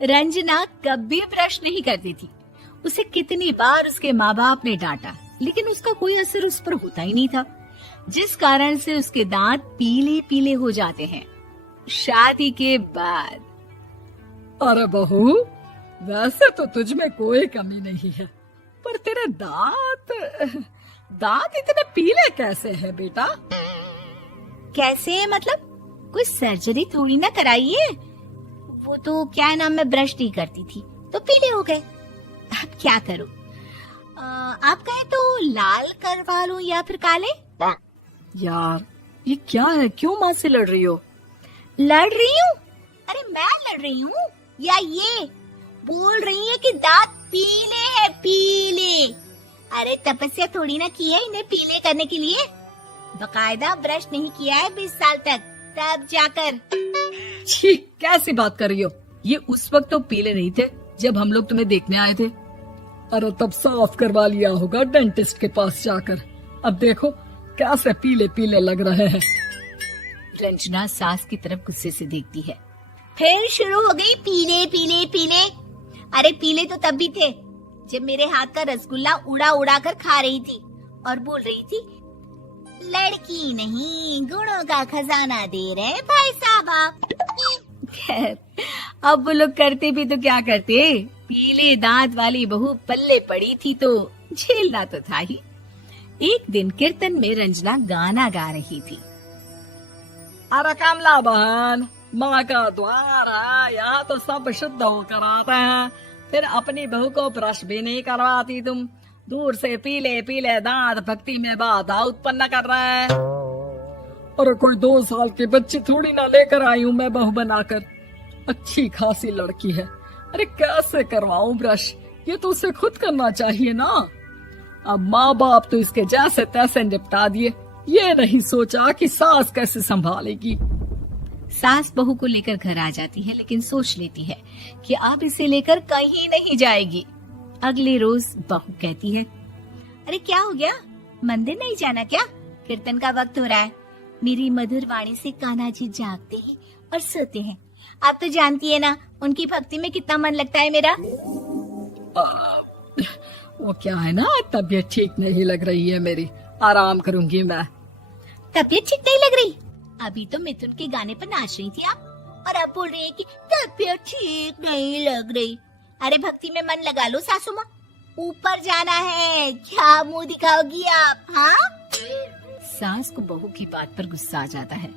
रंजना कभी ब्रश नहीं करती थी। उसे कितनी बार उसके माँ बाप ने डांटा, लेकिन उसका कोई असर उस पर होता ही नहीं था, जिस कारण से उसके दांत पीले पीले हो जाते हैं। शादी के बाद अरे बहू, वैसे तो तुझ में कोई कमी नहीं है, पर तेरे दांत इतने पीले कैसे हैं बेटा? कैसे मतलब? कोई सर्जरी थोड़ी ना कराई है। वो तो क्या नाम, मैं ब्रश नहीं करती थी तो पीले हो गए। अब क्या करूं? आप कहें तो लाल करवा लूं या फिर काले? यार ये क्या है, क्यों माँ से लड़ रही हो? लड़ रही हूँ? अरे मैं लड़ रही हूँ या ये बोल रही है कि दांत पीले हैं, पीले। अरे तपस्या थोड़ी ना की है इन्हें पीले करने के लिए। बकायदा ब्रश नहीं किया है 20 साल तक, तब जाकर। छी, कैसी बात कर रही हो? ये उस वक्त तो पीले नहीं थे जब हम लोग तुम्हें देखने आए थे। अरे तब साफ करवा लिया होगा डेंटिस्ट के पास जाकर। अब देखो कैसे पीले पीले लग रहे हैं। रंजना सास की तरफ गुस्से से देखती है। फिर शुरू हो गई पीले पीले पीले। अरे पीले तो तब भी थे जब मेरे हाथ का रसगुल्ला उड़ा उड़ा कर खा रही थी और बोल रही थी, लड़की नहीं गुणों का खजाना दे रहे भाई साहब आप। खैर, अब वो लोग करते भी तो क्या करते, पीले दांत वाली बहू पल्ले पड़ी थी तो झेलना तो था ही। एक दिन कीर्तन में रंजना गाना गा रही थी। अरे कमला बहन, माँ का द्वार है, यहाँ तो सब शुद्ध होकर आते हैं, फिर अपनी बहू को ब्रश भी नहीं करवाती तुम। दूर से पीले पीले दांत भक्ति में बाधा उत्पन्न कर रहे हैं। अरे कोई 2 साल के बच्चे थोड़ी ना लेकर आई हूँ मैं बहू बनाकर। अच्छी खासी लड़की है, अरे कैसे करवाऊं ब्रश? ये तो उसे खुद करना चाहिए ना। अब माँ बाप तो इसके जैसे तैसे निपटा दिए, ये नहीं सोचा कि सास कैसे संभालेगी। सास बहू को लेकर घर आ जाती है, लेकिन सोच लेती है कि अब इसे लेकर कहीं नहीं जाएगी। अगले रोज बहू कहती है, अरे क्या हो गया, मंदिर नहीं जाना क्या? कीर्तन का वक्त हो रहा है। मेरी मधुर वाणी से कान्हा जी जागते हैं और सोते हैं। आप तो जानती है ना उनकी भक्ति में कितना मन लगता है मेरा। वो क्या है ना, तबीयत ठीक नहीं लग रही है मेरी, आराम करूंगी मैं। तबीयत ठीक नहीं लग रही? अभी तो मिथुन के गाने पर नाच रही थी आप, और अब बोल रही है कि तबीयत ठीक नहीं लग रही। अरे भक्ति में मन लगा लो सासू माँ, ऊपर जाना है, क्या मुंह दिखाओगी आप? हाँ? सास को बहू की बात पर गुस्सा आ जाता है।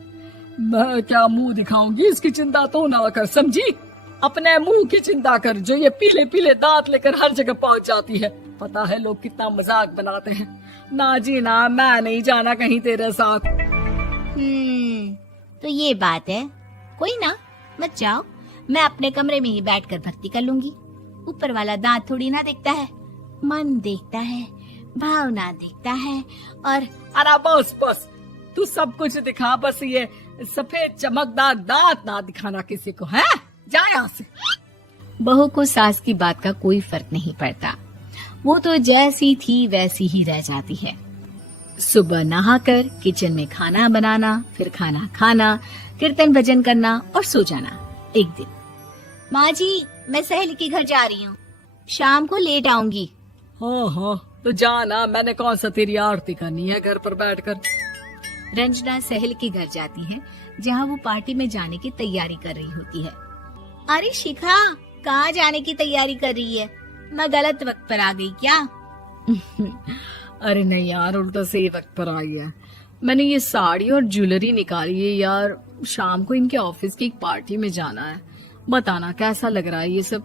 मैं क्या मुंह दिखाऊंगी, इसकी चिंता तो ना कर, समझी? अपने मुंह की चिंता कर, जो ये पीले पीले दांत लेकर हर जगह पहुंच जाती है। पता है लोग कितना मजाक बनाते हैं। ना जी ना, मैं नहीं जाना कहीं तेरे साथ। तो ये बात है। कोई ना, मत जाओ, मैं अपने कमरे में ही बैठकर भक्ति कर लूंगी। ऊपर वाला दांत थोड़ी ना देखता है, मन देखता है, भावना देखता है। और अरे बस बस, तू सब कुछ दिखा, बस ये सफेद चमकदार दांत ना दिखाना किसी को, है? जा यहाँ से। बहू को सास की बात का कोई फर्क नहीं पड़ता, वो तो जैसी थी वैसी ही रह जाती है। सुबह नहाकर किचन में खाना बनाना, फिर खाना खाना, कीर्तन भजन करना और सो जाना। एक दिन, माँ जी मैं सहेली के घर जा रही हूँ, शाम को लेट आऊंगी। हाँ हाँ तो जाना, मैंने कौन सा तेरी आरती करनी है घर पर बैठकर। रंजना सहेली के घर जाती है, जहाँ वो पार्टी में जाने की तैयारी कर रही होती है। अरे शिखा, कहाँ जाने की तैयारी कर रही है? मैं गलत वक्त पर आ गई क्या? अरे नहीं यार, उल्टा सही वक्त पर आई है। मैंने ये साड़ी और ज्वेलरी निकाली है यार, शाम को इनके ऑफिस की एक पार्टी में जाना है। बताना कैसा लग रहा है ये सब?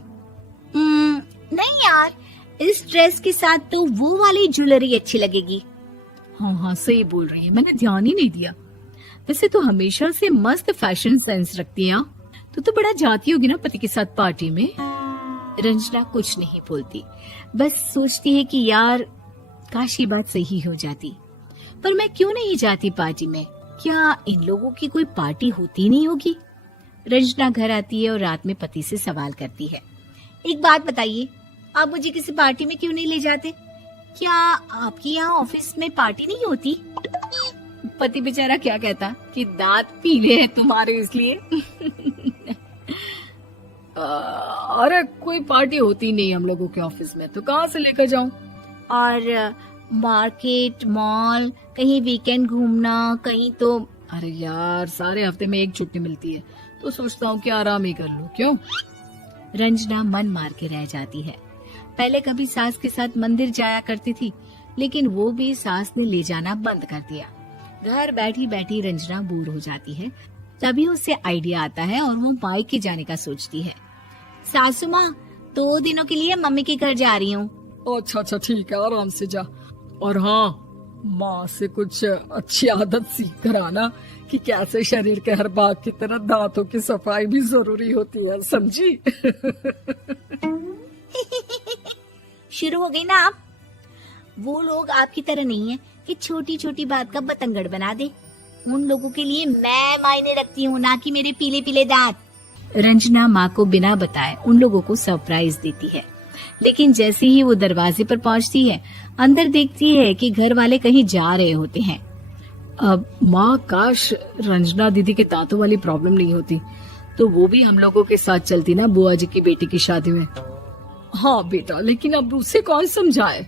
नहीं यार, इस ड्रेस के साथ तो वो वाली ज्वेलरी अच्छी लगेगी। हाँ हाँ सही बोल रही है, मैंने ध्यान ही नहीं दिया। वैसे तो हमेशा से मस्त फैशन सेंस रखती है। तो बड़ा जाती होगी ना पति के साथ पार्टी में। रंजना कुछ नहीं बोलती, बस सोचती है कि यार काश ये बात सही हो जाती, पर मैं क्यों नहीं जाती पार्टी में? क्या इन लोगों की कोई पार्टी होती नहीं होगी? रंजना घर आती है और रात में पति से सवाल करती है, एक बात बताइए, आप मुझे किसी पार्टी में क्यों नहीं ले जाते? क्या आपके यहाँ ऑफिस में पार्टी नहीं होती? पति बेचारा क्या कहता कि दांत पीले हैं तुम्हारे इसलिए। अरे कोई पार्टी होती नहीं हम लोगों के ऑफिस में, तो कहाँ से लेकर जाऊं? और मार्केट, मॉल, कहीं वीकेंड घूमना, कहीं तो। अरे यार सारे हफ्ते में एक छुट्टी मिलती है, तो सोचता हूँ कि आराम ही कर लूं। क्यों? रंजना मन मार के रह जाती है। पहले कभी सास के साथ मंदिर जाया करती थी, लेकिन वो भी सास ने ले जाना बंद कर दिया। घर बैठी बैठी रंजना बोर हो जाती है। तभी उसे आइडिया आता है और वो मायके जाने का सोचती है। सासू माँ, 2 दिनों के लिए मम्मी के घर जा रही हूँ। अच्छा ठीक है, आराम से जा। और हाँ, माँ से कुछ अच्छी आदत सीख कर आना कि कैसे शरीर के हर भाग की तरह दांतों की सफाई भी जरूरी होती है, समझी? शुरू हो गई ना आप? वो लोग आपकी तरह नहीं है कि छोटी छोटी बात का बतंगड़ बना दे। उन लोगों के लिए मैं मायने रखती हूँ, ना कि मेरे पीले पीले दांत। रंजना माँ को बिना बताए उन लोगों को सरप्राइज देती है, लेकिन जैसे ही वो दरवाजे पर पहुँचती है, अंदर देखती है कि घर वाले कहीं जा रहे होते हैं। अब माँ, काश रंजना दीदी के दांतों वाली प्रॉब्लम नहीं होती, तो वो भी हम लोगों के साथ चलती ना बुआ जी की बेटी की शादी में। हाँ बेटा, लेकिन अब उसे कौन समझाए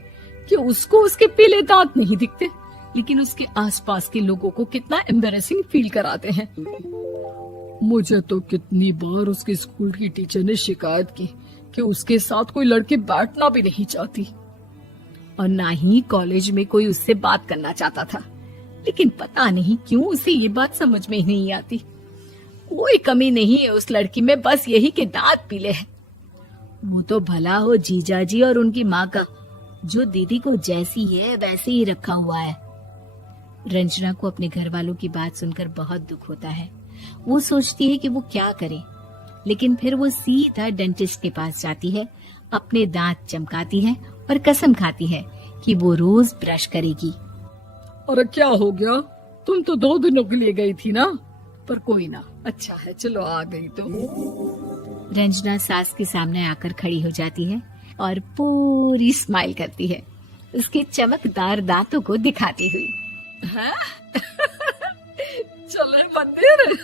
कि उसको उसके पीले दांत नहीं दिखते, लेकिन उसके आसपास के लोगों को कितना एम्बैरेसिंग फील कराते हैं। मुझे तो कितनी बार उसके स्कूल की टीचर ने शिकायत की कि उसके साथ कोई लड़की बैठना भी नहीं चाहती, और ना ही कॉलेज में कोई उससे बात करना चाहता था। लेकिन पता नहीं क्यों उसे ये बात समझ में ही नहीं आती। कोई कमी नहीं है उस लड़की में, बस यही कि दांत पीले हैं। वो तो भला हो जीजा जी और उनकी माँ का, जो दीदी को जैसी है वैसे ही रखा हुआ है। रंजना को अपने घर वालों की बात सुनकर बहुत दुख होता है। वो सोचती है कि वो क्या करे, लेकिन फिर वो सीधा डेंटिस्ट के पास जाती है, अपने दांत चमकाती है और कसम खाती है कि वो रोज ब्रश करेगी। अरे क्या हो गया? तुम तो 2 दिनों के लिए गई थी ना? पर कोई ना, अच्छा है, चलो आ गई तो। रंजना सास के सामने आकर खड़ी हो जाती है और पूरी स्माइल करती है, उसके चमकदार दांतों को दिखाती हुई। हैं? चले मंदिर?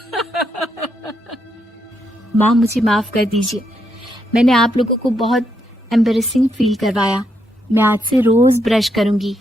माँ, मुझे माफ कर दीजिए, मैंने आप लोगों को बहुत एम्बैरेसिंग फील करवाया। मैं आज से रोज ब्रश करूंगी।